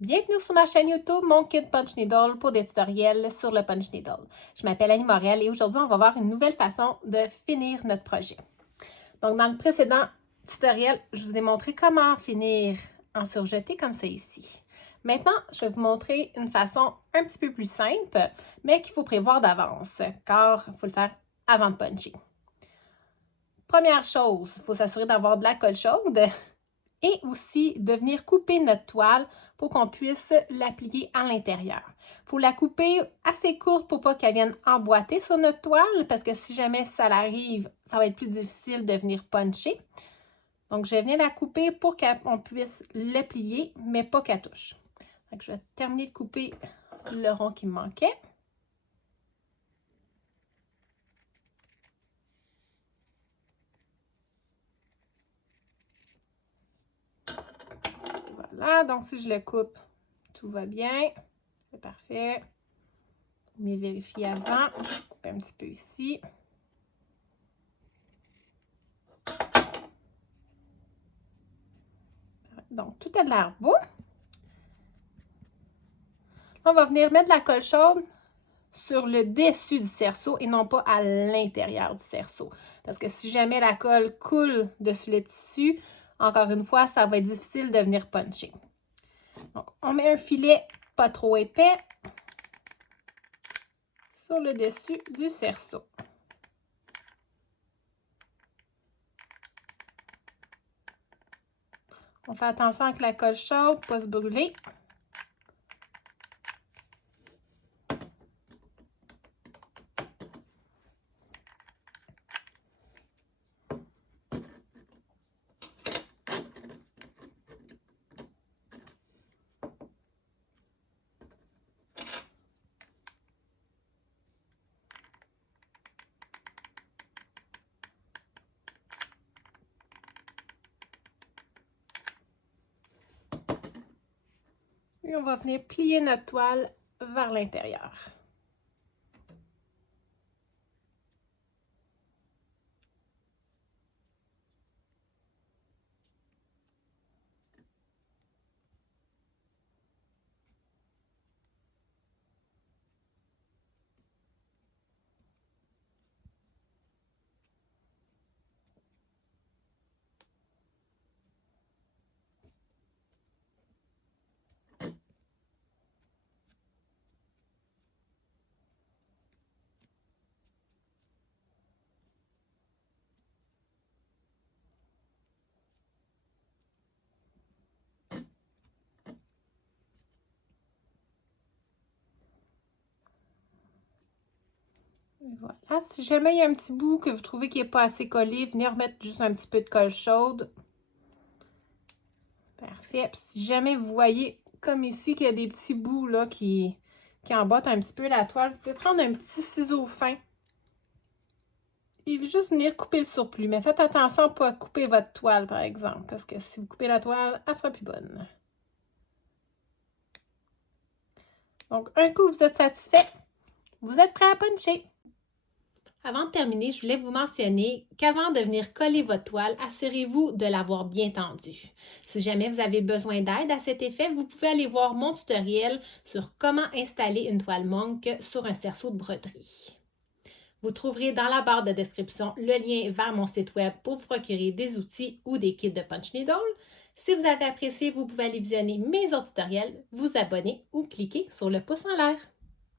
Bienvenue sur ma chaîne YouTube, mon kit Punch Needle pour des tutoriels sur le Punch Needle. Je m'appelle Annie Morel et aujourd'hui, on va voir une nouvelle façon de finir notre projet. Donc, dans le précédent tutoriel, je vous ai montré comment finir en surjeté comme c'est ici. Maintenant, je vais vous montrer une façon un petit peu plus simple, mais qu'il faut prévoir d'avance, car il faut le faire avant de puncher. Première chose, il faut s'assurer d'avoir de la colle chaude et aussi de venir couper notre toile pour qu'on puisse l'appliquer à l'intérieur. Il faut la couper assez courte pour pas qu'elle vienne emboîter sur notre toile, parce que si jamais ça l'arrive, ça va être plus difficile de venir puncher. Donc, je vais venir la couper pour qu'on puisse le plier, mais pas qu'elle touche. Donc, je vais terminer de couper le rond qui me manquait. Voilà, donc si je le coupe, tout va bien. C'est parfait. Mais vérifier avant. Je coupe un petit peu ici. Donc, tout a de l'air beau. On va venir mettre de la colle chaude sur le dessus du cerceau et non pas à l'intérieur du cerceau. Parce que si jamais la colle coule dessus le tissu, encore une fois, ça va être difficile de venir puncher. Donc, on met un filet pas trop épais sur le dessus du cerceau. On fait attention avec la colle chaude, pas se brûler. Et on va venir plier notre toile vers l'intérieur. Voilà. Si jamais il y a un petit bout que vous trouvez qui n'est pas assez collé, venez remettre juste un petit peu de colle chaude. Parfait. Puis si jamais vous voyez, comme ici, qu'il y a des petits bouts là, qui emboîtent un petit peu la toile, vous pouvez prendre un petit ciseau fin et juste venir couper le surplus. Mais faites attention à ne pas couper votre toile, par exemple, parce que si vous coupez la toile, elle ne sera plus bonne. Donc, un coup, vous êtes satisfait, vous êtes prêt à puncher. Avant de terminer, je voulais vous mentionner qu'avant de venir coller votre toile, assurez-vous de l'avoir bien tendue. Si jamais vous avez besoin d'aide à cet effet, vous pouvez aller voir mon tutoriel sur comment installer une toile Monk sur un cerceau de broderie. Vous trouverez dans la barre de description le lien vers mon site web pour vous procurer des outils ou des kits de Punch Needle. Si vous avez apprécié, vous pouvez aller visionner mes autres tutoriels, vous abonner ou cliquer sur le pouce en l'air.